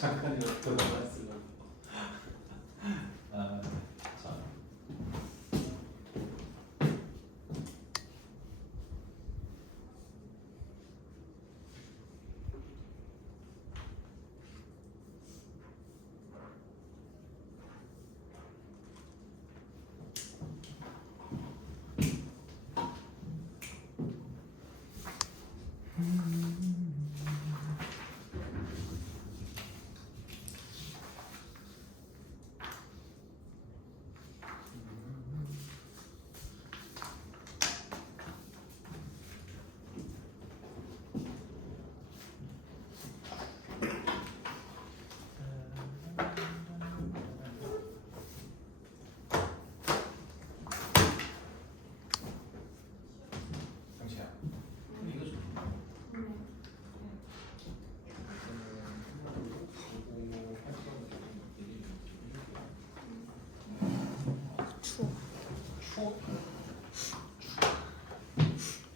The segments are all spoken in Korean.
잠깐 이거 들어갔으려고. 아, 자.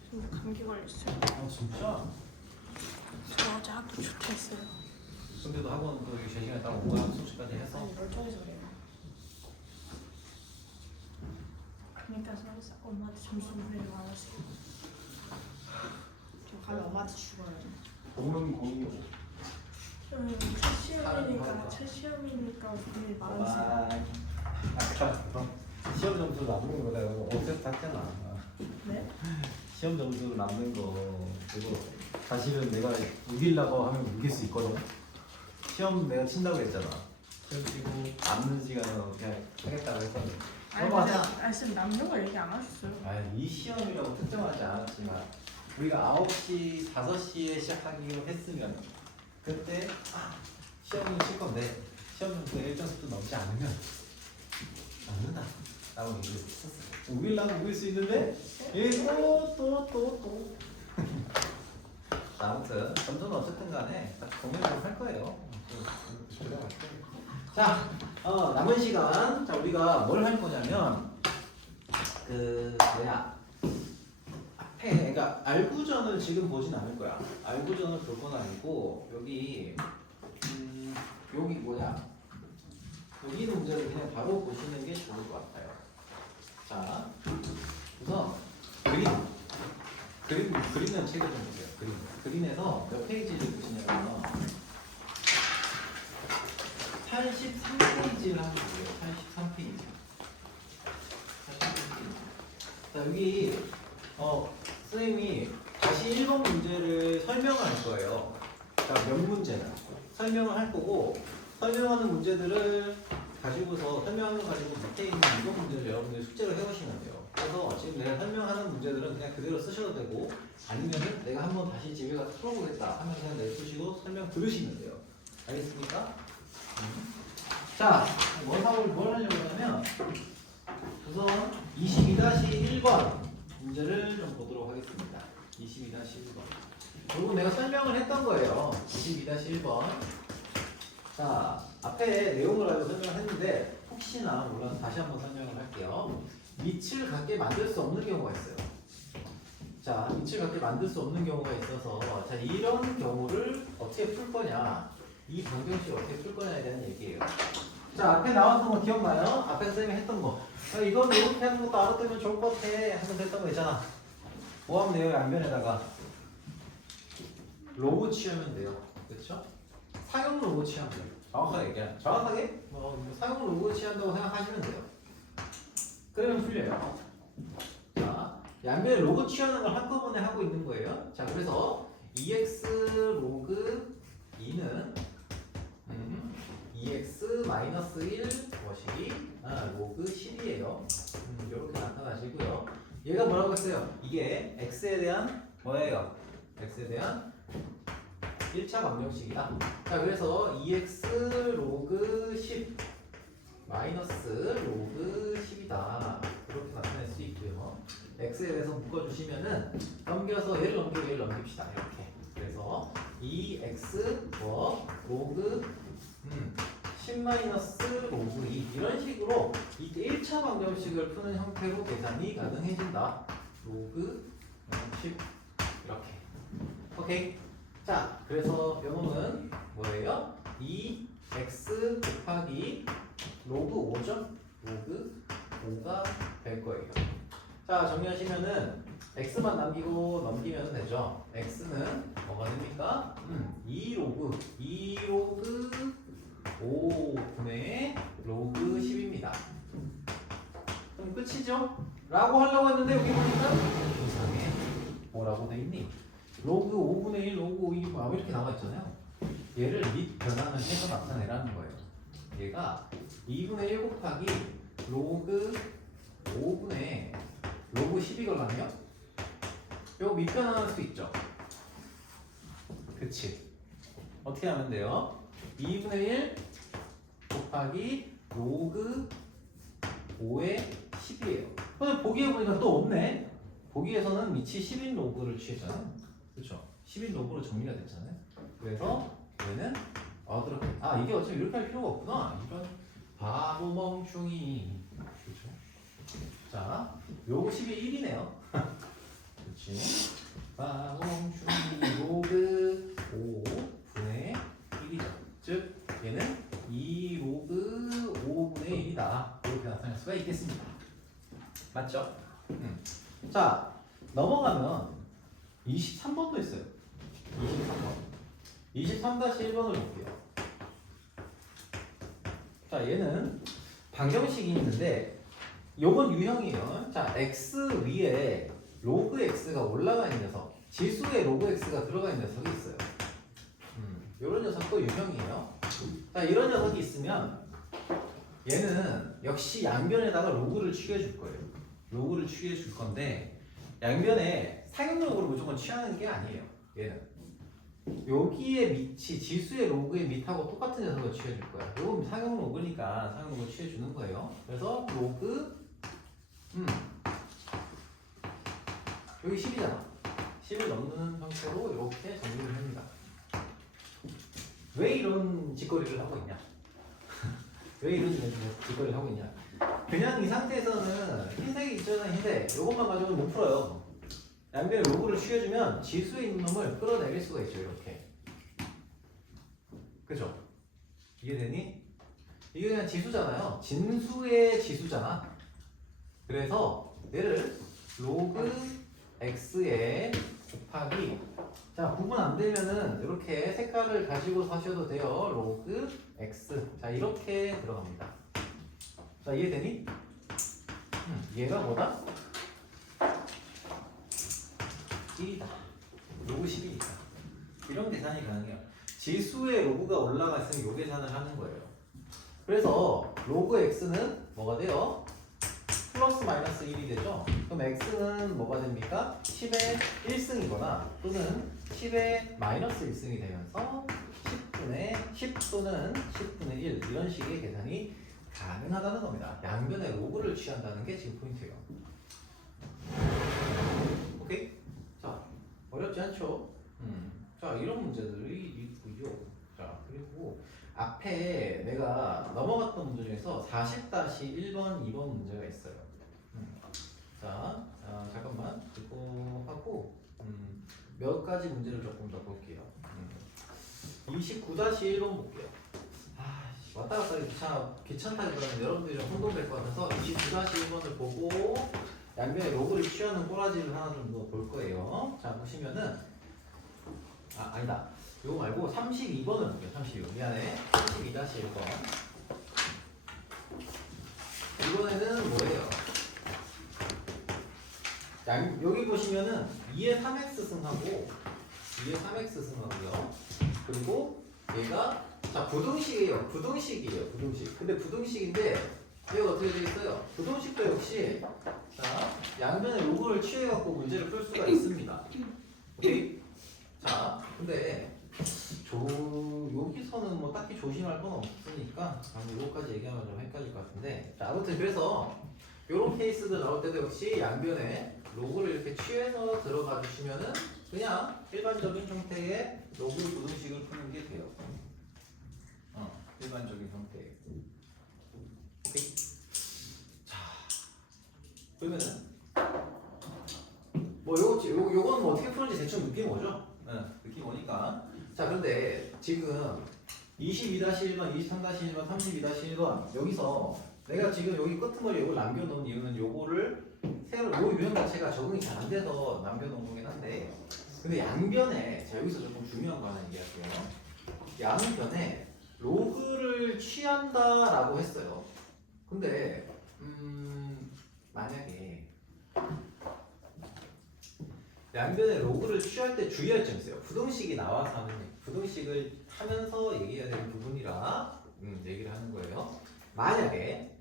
지금 감기 걸렸어요. 아 진짜? 저 어제 학교 출퇴했어요. 근데도 학원 그 3시간 따로 온 거야? 숙제까지 했어? 아니 멀쩡해서 그래요. 그러니까 그래서 엄마한테 점수 후회를 많았어요. 저 가면 엄마한테 죽어요. 공은 공이고. 첫 시험이니까 후회 많았어요. 아까 시험 점수 남는 거 내가 어제서 했잖아. 네? 시험 점수 남는 거 그거 사실은 내가 우기려고 하면 우길 수 있거든. 시험 내가 친다고 했잖아. 시험 치고 남는 시간은 그냥 하겠다고 했거든. 아니 근데 아쌤 남는 거 얘기 안 하셨어요. 이 시험이라고 특정하지 않았지만 우리가 9시, 5시에 시작하기로 했으면 그때 시험을 칠 건데 시험 점수가 1점수도 넘지 않으면 남는다 라고 얘기를 했었어요. 우기려면 우길 수 있는데 또 아무튼 점수는 어쨌든 간에 공유를 할 거예요. 자, 남은 시간 자 우리가 뭘 할 거냐면 그 뭐야 앞에 그러니까 알구전을 지금 보진 않을 거야. 알구전을 볼 건 아니고 여기 여기 뭐야 여기 있는 문제를 그냥 바로 보시는 게 좋을 것 같아요. 자, 우선 그림은 책을 좀 보세요. 그림에서 몇 페이지를 보시냐면 83페이지를 한번 보세요. 83페이지. 자, 여기 선생님이 다시 1번 문제를 설명을 할 거예요. 자, 몇 문제나 설명을 할 거고 설명하는 문제들을 가지고서 설명을 가지고 밑에 있는 2번 문제를 여러분들이 숙제를 해오시면 돼요. 그래서 지금 내가 설명하는 문제들은 그냥 그대로 쓰셔도 되고 아니면은 내가 한번 다시 집에 가서 풀어보겠다 하면 그냥 내쓰시고 설명 들으시면 돼요. 알겠습니까? 자, 뭘 하려고 하냐면 우선 22-1번 문제를 좀 보도록 하겠습니다. 22-1번. 그리고 내가 설명을 했던 거예요. 22-1번. 자, 앞에 내용을 알고 설명을 했는데 혹시나 몰라서 다시 한번 설명을 할게요. 밑을 같게 만들 수 없는 경우가 있어요. 자, 밑을 같게 만들 수 없는 경우가 있어서 자, 이런 경우를 어떻게 풀 거냐, 이 방정식을 어떻게 풀 거냐에 대한 얘기예요. 자, 앞에 나왔던 거 기억나요? 앞에 선생님이 했던 거. 이건 이렇게 하는 것도 알아두면 좋을 것 같아 하면서 했던 거 있잖아. 뭐 하면 돼요? 양변에다가 로고 취하면 돼요. 그렇죠? 사용 로고 취하면 돼요. 정확하게 얘기하면 정확하게 사용 로고 취한다고 생각하시면 돼요. 그러면 풀려요. 자, 양변에 로그 취하는 걸 한꺼번에 하고 있는 거예요. 자, 그래서 EX 로그 2는 EX-1 것이 로그 10이에요. 이렇게 나타나시고요. 얘가 뭐라고 했어요? 이게 X에 대한 뭐예요? X에 대한 1차 방정식이다. 자, 그래서 EX 로그 10 마이너스 로그 10이다. 이렇게 나타낼 수 있고요. X에 대해서 묶어주시면은 넘겨서 얘를 넘기고 얘를 넘깁시다. 이렇게. 그래서 2X 로그 10 마이너스 로그 2 이런 식으로 이때 1차 방정식을 푸는 형태로 계산이 가능해진다. 로그 10 이렇게. 오케이. 자, 그래서 요놈은 뭐예요? 2x 곱하기 로그 5죠? 로그 5가 될 거예요. 자, 정리하시면은 x만 남기고 넘기면 되죠. x는 뭐가 됩니까? 2로그 5분의 로그 10입니다. 그럼 끝이죠? 라고 하려고 했는데 여기 보니까 이상해. 뭐라고 돼 있니? 로그 5분의 1, 로그 2, 이렇게 나와 있잖아요. 얘를 밑 변환을 해서 나타내라는 거예요. 얘가 2분의 1 곱하기 로그 5분의 로그 10이걸라며? 요거 밑 변환할 수 있죠? 그치? 어떻게 하면 돼요? 2분의 1 곱하기 로그 5의 10이에요. 근데 보기에 보니까 또 없네. 보기에서는 밑이 10인 로그를 취했잖아요. 그렇죠? 10인 로그로 정리가 됐잖아요. 그래서 얘는 어떻게? 아, 이게 어차피 이렇게 할 필요가 없구나. 이런 바보 멍충이. 그렇죠? 자, 요거 10이 1이네요. 그렇지? 바보 멍충이 로그 5분의 1이죠. 즉 얘는 2 로그 5분의 1이다. 이렇게 나타낼 수가 있겠습니다. 맞죠? 자, 넘어가면 23번도 있어요. 23번. 23-1번을 볼게요. 자, 얘는 방정식이 있는데 요건 유형이에요. 자, x 위에 로그 x가 올라가 있는 녀석, 지수에 로그 x가 들어가 있는 녀석이 있어요. 이런 녀석도 유형이에요. 자, 이런 녀석이 있으면 얘는 역시 양변에다가 로그를 취해 줄 거예요. 로그를 취해 줄 건데 양변에 상용 로그를 무조건 취하는 게 아니에요. 얘는 여기에 밑이 지수의 로그의 밑하고 똑같은 녀석을 취해 줄 거야. 이건 상용 로그니까 상용 로그 취해 주는 거예요. 그래서 로그 여기 10이잖아. 10을 넘는 형태로 이렇게 정리를 합니다. 왜 이런 짓거리를 하고 있냐? 왜 이런 짓거리를 하고 있냐? 그냥 이 상태에서는 흰색이 있잖아, 흰색. 이것만 가지고는 못 풀어요. 양변에 로그를 취해주면 지수에 있는 놈을 끌어내릴 수가 있죠, 이렇게. 그죠? 이해되니? 이게 그냥 지수잖아요. 진수의 지수잖아. 그래서 얘를 로그 x에 곱하기, 자, 구분 안 되면은 이렇게 색깔을 가지고 사셔도 돼요. 로그 x. 자, 이렇게 들어갑니다. 자, 이해되니? 얘가 뭐다? 1이다. 로그 10이니까. 이런 계산이 가능해요. 지수에 로그가 올라가 있으면 요 계산을 하는 거예요. 그래서 로그 x는 뭐가 돼요? 플러스 마이너스 1이 되죠? 그럼 x는 뭐가 됩니까? 10의 1승이거나 또는 10의 마이너스 1승이 되면서 10분의 10 또는 10분의 1 이런 식의 계산이 가능하다는 겁니다. 양변에 로그를 취한다는 게 지금 포인트예요. 오케이? 자, 어렵지 않죠? 자, 이런 문제들이 있고요. 자, 그리고 앞에 내가 넘어갔던 문제 중에서 40-1번, 2번 문제가 있어요. 자, 잠깐만 그거 하고 몇 가지 문제를 조금 더 볼게요. 29-1번 볼게요. 왔다 갔다 귀찮다기 보다는 여러분들이 좀 혼동될 것 같아서 29-1번을 보고 양변에 로그를 취하는 꼬라지를 하나 좀 더 볼 거예요. 자, 보시면은 아니다. 이거 말고 32번을 볼게요. 32번. 미안해. 32-1번. 이번에는 뭐예요? 여기 보시면은 2의 3x 승하고 2의 3x 승하고요. 그리고 얘가 자, 부등식이에요. 부등식이에요. 부등식. 근데 부등식인데 얘가 어떻게 되겠어요? 부등식도 역시 자, 양변에 로그를 취해갖고 문제를 풀 수가 있습니다. 오케이? 자, 근데 여기서는 뭐 딱히 조심할 건 없으니까 이거까지 얘기하면 좀 헷갈릴 것 같은데, 자, 아무튼 그래서 이런 케이스들 나올 때도 역시 양변에 로그를 이렇게 취해서 들어가 주시면은 그냥 일반적인 형태의 로그 부등식을 푸는 게 돼요. 일반적인 형태. 오케이. 자, 그러면은 뭐 요건 뭐 어떻게 푸는지 대충 느낌이 오죠? 네, 느낌이 오니까. 자, 그런데 지금 22-1번, 23-1번, 32-1번 여기서 내가 지금 여기 끄트머리 이걸 남겨놓은 이유는 요거를 새로 요 유형 자체가 적응이 잘 안 돼서 남겨놓은 거긴 한데 근데 양변에 자 여기서 조금 중요한 거 하나 얘기할게요. 양변에 로그를 취한다라고 했어요. 근데 만약에 양변에 로그를 취할 때 주의할 점이 있어요. 부등식이 나와서 하는 부등식을 하면서 얘기해야 되는 부분이라 얘기를 하는 거예요. 만약에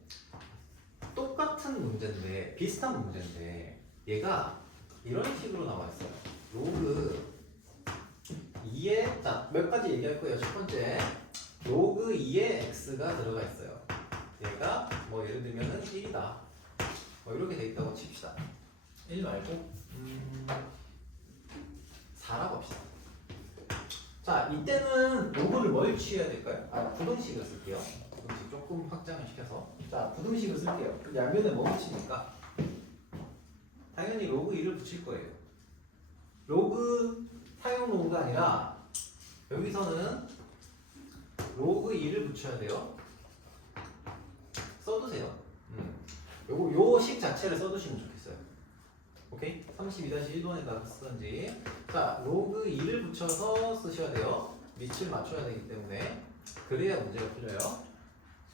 똑같은 문제인데 비슷한 문제인데 얘가 이런 식으로 나와 있어요. 로그 2에 자몇 가지 얘기할 거예요. 첫 번째 로그 2에 x가 들어가 있어요. 얘가 뭐 예를 들면은 1이다. 뭐 이렇게 돼 있다고 칩시다. 1 말고 4라고 합시다. 자 이때는 로그를 뭘 취해야 될까요? 부등식을 쓸게요. 부등식 조금 확장을 시켜서 자 부등식을 쓸게요. 양변에 뭐 붙이니까 당연히 로그 2를 붙일 거예요. 로그 사용 로그가 아니라 여기서는 로그 2를 붙여야 돼요. 써두세요. 요 식 자체를 써두시면 좋겠어요. 오케이? 32-1번에다가 쓰던지 자 로그 2를 붙여서 쓰셔야 돼요. 밑을 맞춰야 되기 때문에 그래야 문제가 풀려요.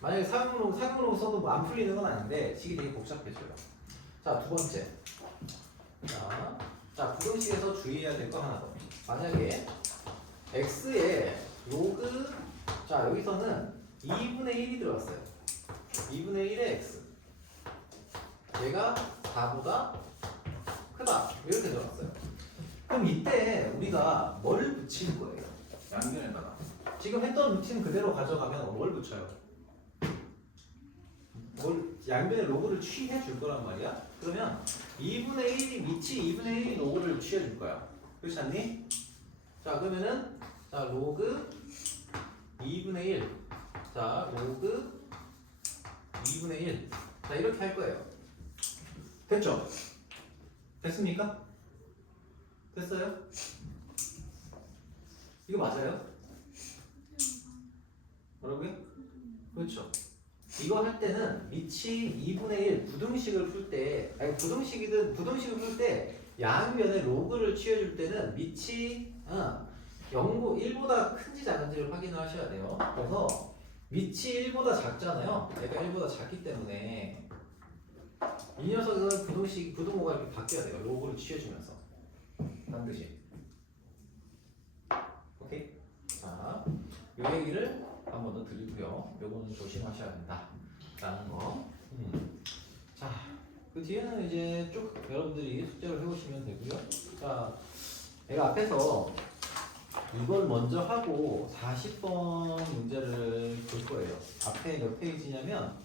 만약에 사용으로 써도 뭐 안 풀리는 건 아닌데 식이 되게 복잡해져요. 자 두 번째 자 부등식에서 주의해야 될 거 하나 더. 만약에 x에 로그 자 여기서는 2분의 1이 들어갔어요. 2분의 1의 x 얘가 4보다 크다 이렇게 들어갔어요. 그럼 이때 우리가 뭘 붙일 거예요? 양변에다가 지금 했던 루틴 그대로 가져가면 뭘 붙여요? 양변에 로그를 취해 줄 거란 말이야. 그러면 2분의 1이 밑이 2분의 1이 로그를 취해 줄 거야. 그렇지 않니? 자 그러면은 자 로그 2분의 1 자 로그 2분의 1 자 이렇게 할 거예요. 됐죠? 됐습니까? 됐어요? 이거 맞아요? 뭐라고요? 그렇죠. 이거 할 때는 밑이 2분의 1 부등식을 풀 때 아니 부등식을 풀 때 양변에 로그를 취해줄 때는 밑이 1보다 큰지 작은지를 확인을 하셔야 돼요. 그래서 밑이 1보다 작잖아요. 얘가 1보다 작기 때문에 이 녀석은 부등호가 이렇게 바뀌어야 돼요. 로그를 취해주면서 반드시. 오케이? 자, 이 얘기를 한 번 더 드리고요. 요거는 조심하셔야 된다. 라는 거. 자, 그 뒤에는 이제 쭉 여러분들이 숙제를 해오시면 되고요. 자, 내가 앞에서 이걸 먼저 하고 40번 문제를 볼 거예요. 앞에 몇 페이지냐면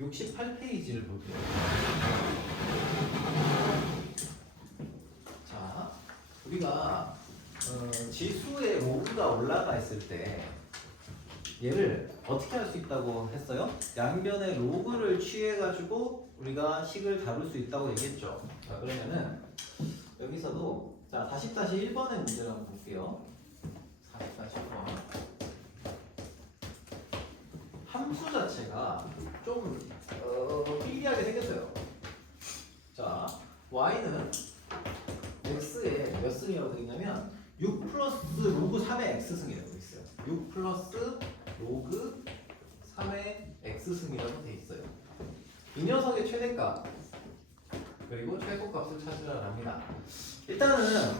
68페이지를 볼게요. 자, 우리가 지수의 로그가 올라가 있을 때 얘를 어떻게 할 수 있다고 했어요? 양변의 로그를 취해가지고 우리가 식을 다룰 수 있다고 얘기했죠. 자, 그러면은 여기서도 자 40-1번의 문제를 한번 볼게요. 40-1번 함수 자체가 좀 희귀하게 생겼어요. 자, y는 x에 몇 승이라고 되어 있냐면 6 플러스 로그 3의 x승이라고 되어 있어요. 6 플러스 로그 3의 x승이라고 되어 있어요. 이 녀석의 최대값 그리고 최소값을 찾으라 합니다. 일단은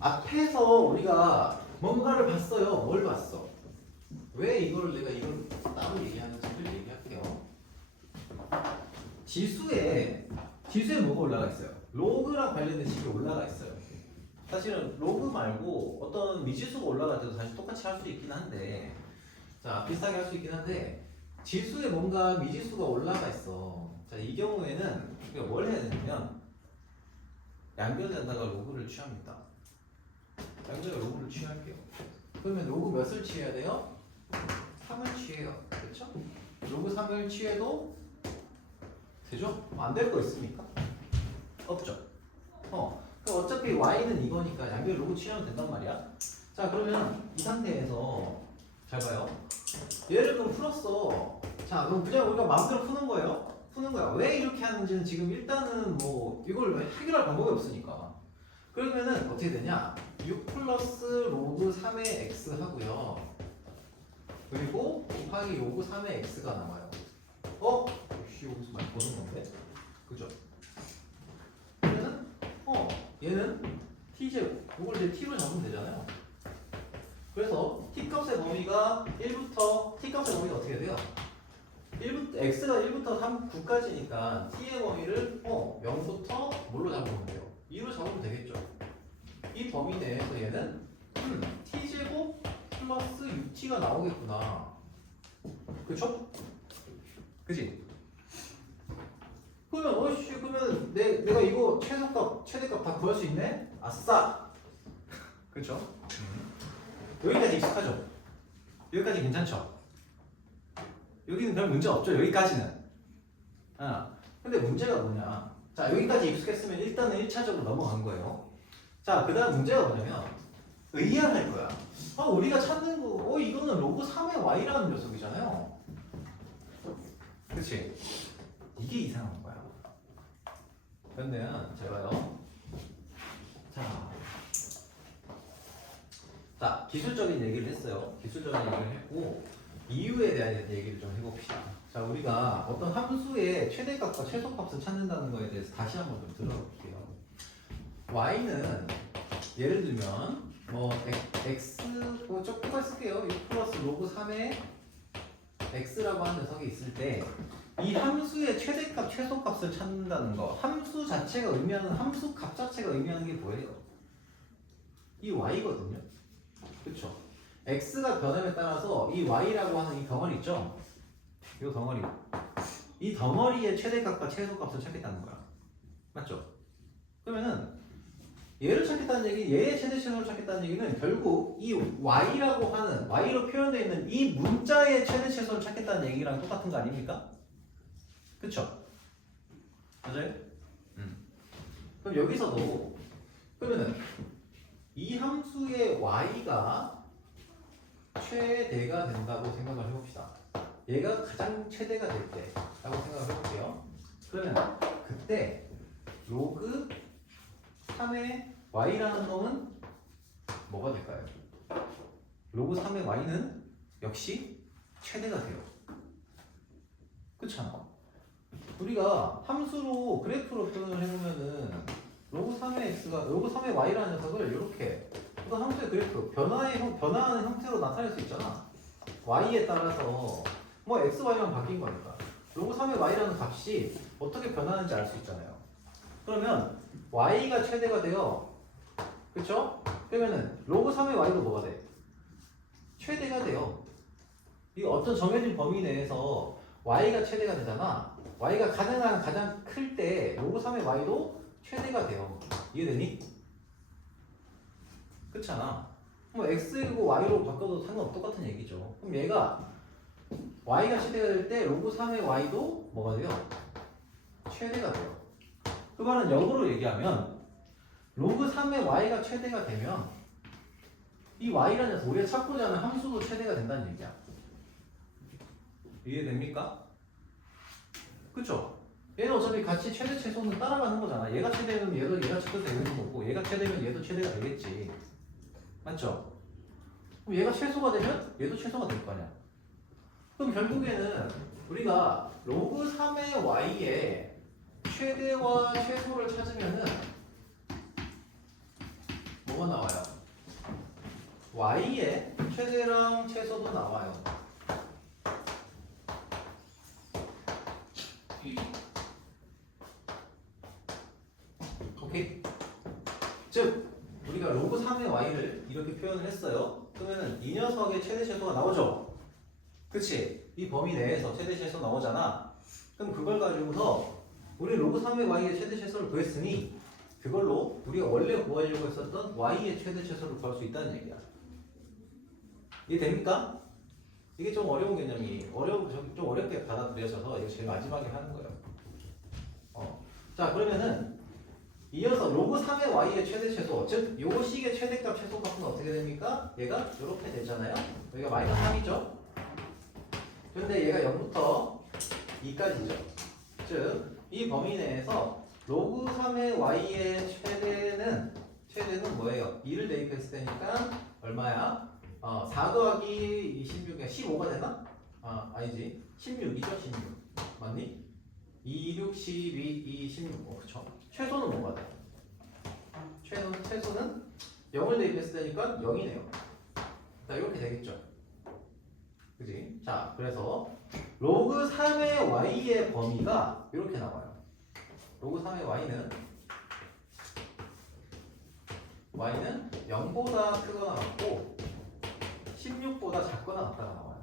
앞에서 우리가 뭔가를 봤어요. 뭘 봤어? 왜 이걸 내가 이걸 따로 얘기하는지를 얘기할게요. 지수에 뭐가 올라가 있어요? 로그랑 관련된 식이 올라가 있어요. 사실은 로그 말고 어떤 미지수가 올라갈 때도 사실 똑같이 할 수 있긴 한데 자 비슷하게 할 수 있긴 한데 지수에 뭔가 미지수가 올라가 있어. 자 이 경우에는 우리가 뭘 해야 되냐면 양변에다가 로그를 취합니다. 양변에 로그를 취할게요. 그러면 로그 몇을 취해야 돼요? 3을 취해요. 그렇죠? 로그 3을 취해도 되죠? 안 될 거 있습니까? 없죠. 그럼 어차피 y는 이거니까 양변에 로그 취하면 된단 말이야. 자 그러면 이 상태에서 잘 봐요. 얘를 그럼 풀었어. 자 그럼 그냥 우리가 마음대로 푸는 거예요. 푸는 거야. 왜 이렇게 하는지는 지금 일단은 뭐 이걸 해결할 방법이 없으니까. 그러면은 어떻게 되냐? 6 플러스 로그 3의 x 하고요. 그리고 곱하기 로그 3의 x가 나와요. 씨 여기서 많이 보는 건데, 그죠? 그러면은 얘는 t 제곱. 이걸 이제 t로 잡으면 되잖아요. 그래서 t 값의 범위가 1부터 t 값의 범위가 어떻게 돼요? 1부터 x가 1부터 3, 9까지니까 t의 범위를 0부터 뭘로 잡으면 돼요? 2로 잡으면 되겠죠. 이 범위 내에서 얘는 t제곱 플러스 6t가 나오겠구나. 그쵸? 그지? 그러면 내가 이거 최대값 다 구할 수 있네? 아싸! 그쵸? 여기까지 익숙하죠? 여기까지 괜찮죠? 여기는 별 문제 없죠? 여기까지는. 근데 문제가 뭐냐? 자, 여기까지 익숙했으면 일단은 1차적으로 넘어간 거예요. 자, 그 다음 문제가 뭐냐면 의아할 거야. 우리가 찾는 거, 이거는 로그 3의 y라는 녀석이잖아요. 그치? 이게 이상한 거야. 그런데는 제가요. 자, 기술적인 얘기를 했어요. 기술적인 얘기를 했고 이유에 대한 얘기를 좀 해봅시다. 자, 우리가 어떤 함수의 최대값과 최소값을 찾는다는 거에 대해서 다시 한번 좀 들어볼게요. y는 예를 들면 x 조금 쓸게요. 6 플러스 로그 3의 x라고 하는 녀석이 있을 때 이 함수의 최대값, 최소값을 찾는다는 거, 함수 자체가 의미하는 함수 값 자체가 의미하는 게 뭐예요? 이 y거든요. 그렇죠? x가 변함에 따라서 이 y라고 하는 이 덩어리 있죠? 이 덩어리. 이 덩어리의 최대값과 최소값을 찾겠다는 거야. 맞죠? 그러면은 얘를 찾겠다는 얘기, 얘의 최대 최소를 찾겠다는 얘기는 결국 이 y라고 하는 y로 표현되어 있는 이 문자의 최대 최소를 찾겠다는 얘기랑 똑같은 거 아닙니까? 그쵸? 맞아요? 그럼 여기서도 그러면은 이 함수의 y가 최대가 된다고 생각을 해봅시다. 얘가 가장 최대가 될 때라고 생각을 해볼게요. 그러면 그때 로그 3의 y라는 놈은 뭐가 될까요? 로그 3의 y는 역시 최대가 돼요. 그렇잖아. 우리가 함수로 그래프로 표현을 해보면은 로그 3의 x가 로그 3의 y라는 녀석을 이렇게 어떤 함수의 그래프 변화하는 형태로 나타낼 수 있잖아. y에 따라서 x, y만 바뀐 거니까 로그 3의 y라는 값이 어떻게 변하는지 알 수 있잖아요. 그러면 y가 최대가 돼요. 그쵸? 그러면은 로그 3의 y도 뭐가 돼? 최대가 돼요. 이 어떤 정해진 범위 내에서 y가 최대가 되잖아. y가 가장 클 때 로그 3의 y도 최대가 돼요. 이해되니? 그렇잖아. x이고 y로 바꿔도 상관없 똑같은 얘기죠. 그럼 얘가 y가 최대가 될 때 로그 3의 y도 뭐가 돼요? 최대가 돼요. 그 말은 역으로 얘기하면 로그 3의 y가 최대가 되면 이 y라는 녀석 우리가 찾고자 하는 함수도 최대가 된다는 얘기야. 이해됩니까? 그쵸? 얘는 어차피 같이 최대 최소는 따라가는 거잖아. 얘가 최대면 얘가 최대가 되는 거고 얘가 최대면 얘도 최대가 되겠지. 맞죠? 그럼 얘가 최소가 되면 얘도 최소가 될 거 아니야. 그럼 결국에는 우리가 로그 3의 y의 최대와 최소를 찾으면은 뭐가 나와요? y의 최대랑 최소도 나와요. 오케이? 즉 우리가 로그 3의 y를 이렇게 표현을 했어요. 그러면 이 녀석의 최대 최소가 나오죠. 그치? 이 범위 내에서 최대 최소 나오잖아. 그럼 그걸 가지고서 우리 로그 3의 y의 최대 최소를 구했으니 그걸로 우리가 원래 구하려고 했었던 y의 최대 최소를 구할 수 있다는 얘기야. 이해됩니까? 이게 좀 어려운 개념이 좀 어렵게 받아들여져서 이거 제일 마지막에 하는 거예요. 자 그러면은 이어서 로그 3의 y의 최대 최소, 즉 요 식의 최대값 최소값은 어떻게 됩니까? 얘가 이렇게 되잖아요. 여기가 마이너스 3이죠. 근데 얘가 0부터 2까지죠. 즉 이 범위 내에서 로그 3의 y의 최대는 뭐예요? 2를 대입했을 때니까 얼마야? 4 더하기 26이 15가 되나? 아니지. 16이죠, 16. 맞니? 2, 6, 12, 2, 16. 그쵸. 최소는 뭐가 돼? 최소는 0을 대입했을 때니까 0이네요. 자, 이렇게 되겠죠. 그지? 자, 그래서 로그 3의 y의 범위가 이렇게 나와요. 로그 3의 y는 0보다 크거나 같고 16보다 작거나 같다가 나와요.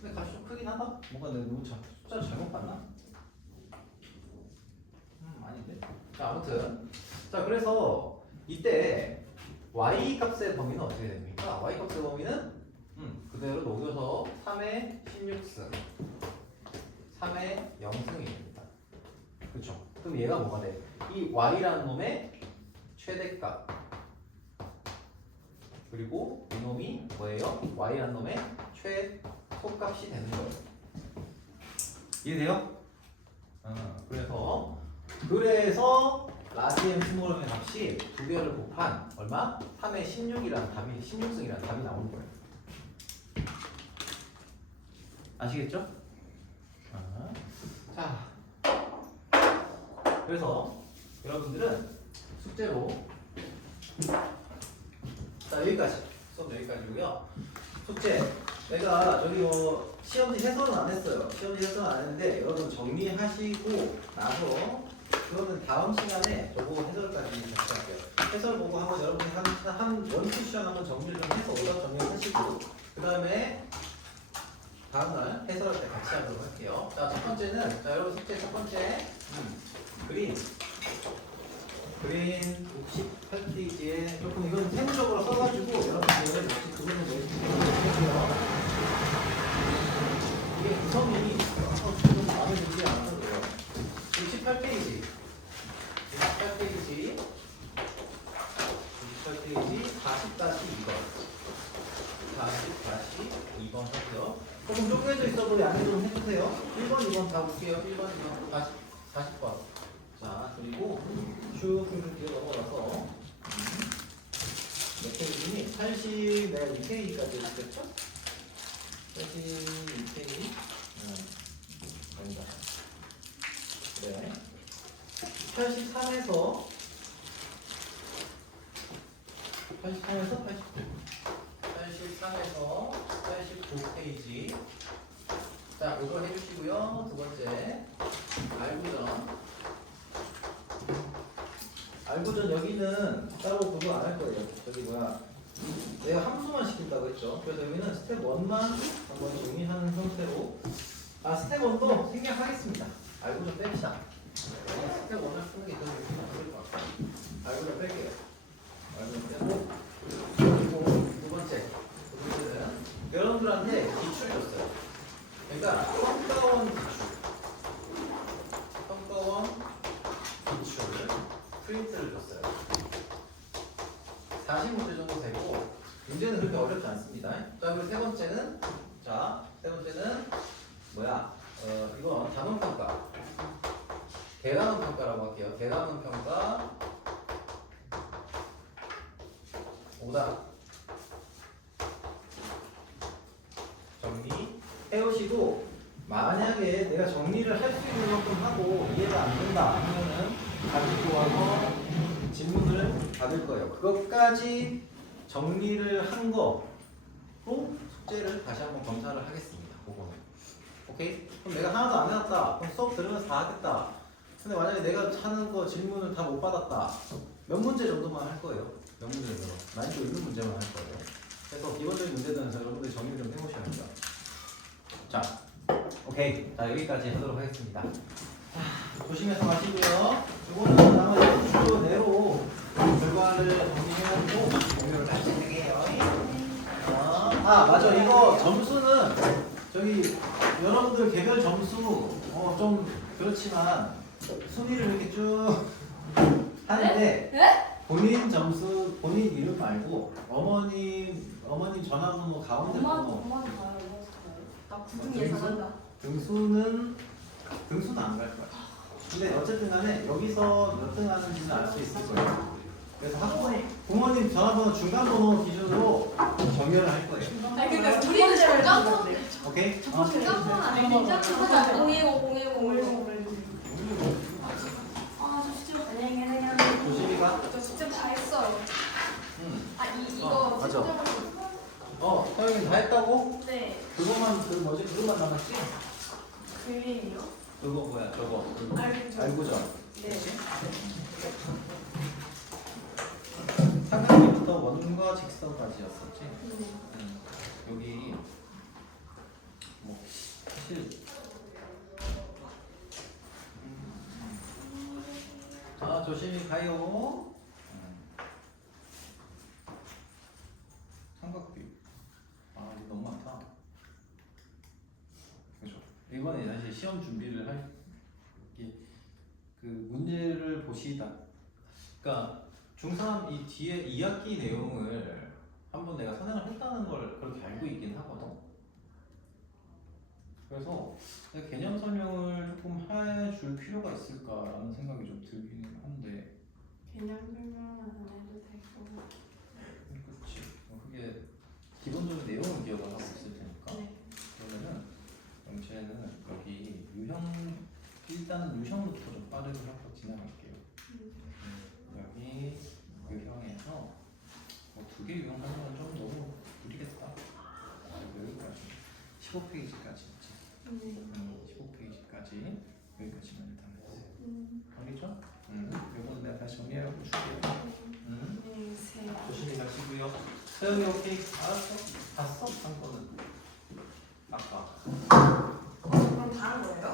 근데 값이 좀 크긴 하다? 뭔가 내가 너무 숫자를 잘못 봤나? 아닌데? 자, 아무튼 자, 그래서 이때 y 값의 범위는 어떻게 됩니까? y 값의 범위는 그대로 녹여서 3의 16승 3의 0승이 됩니다. 그쵸? 그럼 얘가 뭐가 돼? 이 y라는 놈의 최대값 그리고 이놈이 뭐예요? y라는 놈의 최소값이 되는 거예요. 이해돼요? 그래서 라지 m 스몰 m의 값이 두 개를 곱한 얼마? 3의 16이라는 답이 16승이라는 답이 나오는 거예요. 아시겠죠? 자, 그래서 여러분들은 숙제로 자, 여기까지 수업 여기까지고요. 숙제 내가 저기 시험지 해설은 안 했어요. 시험지 해설은 안 했는데 여러분 정리하시고 나서 그러면 다음 시간에 저거 해설까지 같이 할게요. 해설 보고 한번 여러분이 한 원쿠션 한번 정리를 좀 해서 오답 정리하시고 그 다음에 다음날 해설할 때 같이 하도록 할게요. 자, 첫 번째는 자, 여러분 숙제 첫 번째 그린 68페이지에 조금 이건 세부적으로 써가지고 여러분들 역시 그거는 내주세요. 이게 구성이 조금 마음에 들지 않아서 그래요. 68페이지 40-2번 40-2번 할게요. 조금 쪼개져 있어도 양해 좀 해주세요. 1번, 2번 다 볼게요. 1번, 2번, 40번. 자, 그리고 쭉 뒤로 넘어가서 몇 페이지니? 82페이지까지 했겠죠? 82페이지? 아니다. 그래. 83에서 89페이지. 자, 이거 해주시고요. 두 번째, 알고전 여기는 따로 그거 안 할 거예요. 저기 뭐야, 내가 함수만 시킨다고 했죠. 그래서 여기는 스텝 1만 한번 정리하는 형태로 스텝 1도 생략하겠습니다. 알고전 뺍시다. 스텝 1을 쓰는 게 더 좋을 것 같아요. 알고전 뺄게요. 알고전 빼고 그리고 두 번째는 여러분들한테 기출 줬어요. 그러니까 평가원 기출 프린트를 줬어요. 40문제 정도 되고 문제는 그렇게 어렵지 않습니다. 자, 그리고 세 번째는 뭐야? 이건 단원 평가, 개단원 평가라고 할게요. 개단원 평가 오답 정리 해오시고, 만약에 내가 정리를 할 수 있는 만큼 하고 이해가 안 된다 하면은 가지고 와서 질문을 받을 거예요. 그것까지 정리를 한 거로 숙제를 다시 한번 검사를 하겠습니다. 그거는. 오케이? 그럼 내가 하나도 안 해놨다. 그럼 수업 들으면서 다 하겠다. 근데 만약에 내가 하는 거 질문을 다 못 받았다. 몇 문제 정도만 할 거예요. 몇 문제 정도. 난이도 있는 문제만 할 거예요. 그래서 기본적인 문제들은 여러분들이 정리 좀 해보셔야 합니다. 자, 오케이. 자, 여기까지 하도록 하겠습니다. 자, 조심해서 마시고요. 이거는 아마 주 내로 결과를 정리해가지고 공유를 할 진행해요. 맞아. 이거 점수는 저기 여러분들 개별 점수 좀 그렇지만 순위를 이렇게 쭉 하는 본인 점수, 본인 이름 말고 어머님 전화번호 가운데 번호. 엄마도 봐요. 나 구등 예상한다. 등수는 안 갈 거야. 근데 어쨌든 간에 여기서 몇 등 하는지는 알 수 있을 거예요. 그래서 부모님 전화번호 중간번호 기준으로 정렬을 할 거예요. 아니 그러니까 우리는 정답 오케이? 정답은 안 괜찮아. 010 아저 진짜 안녕히 계세요. 조심히 가. 저 진짜 다 했어요. 이거 맞아. 채점하고. 서영이 다 했다고? 네. 그것만 남았지? 그림이요? 그거 뭐야, 저거. 알고죠. 알고죠? 네. 상단부터 원과 직선까지였었지? 여기 뭐 사실 자 조심히 가요. 삼각비 이거 너무 많다. 그죠? 이번에 사실 시험 준비를 할 그 문제를 보시다. 그러니까 중3 이 뒤에 2학기 내용을 한번 내가 선행을 했다는 걸 그렇게 알고 있긴 하거든. 그래서 개념 설명을 조금 해줄 필요가 있을까라는 생각이 좀 들기는 한데. 개념 설명은 안 해도 되고. 그렇지. 그게 기본적인 내용은 기억을 하고 있을 테니까. 네. 그러면은 영채는 여기 일단은 유형부터 좀 빠르게 하고 지나갈게요. 여기 유형에서 뭐 2개 유형하면 좀 너무 무리겠다. 여기까지 15페이지까지 있지. 15페이지까지 여기까지만 일단 해주세요. 알겠죠? 이거는 내가 다시 정리하고 줄게요. 안녕히 계세요. 조심히 가시고요. 서영이 오케이? 알았어? 봤어? 한 거는 아까 그럼 다른 거예요?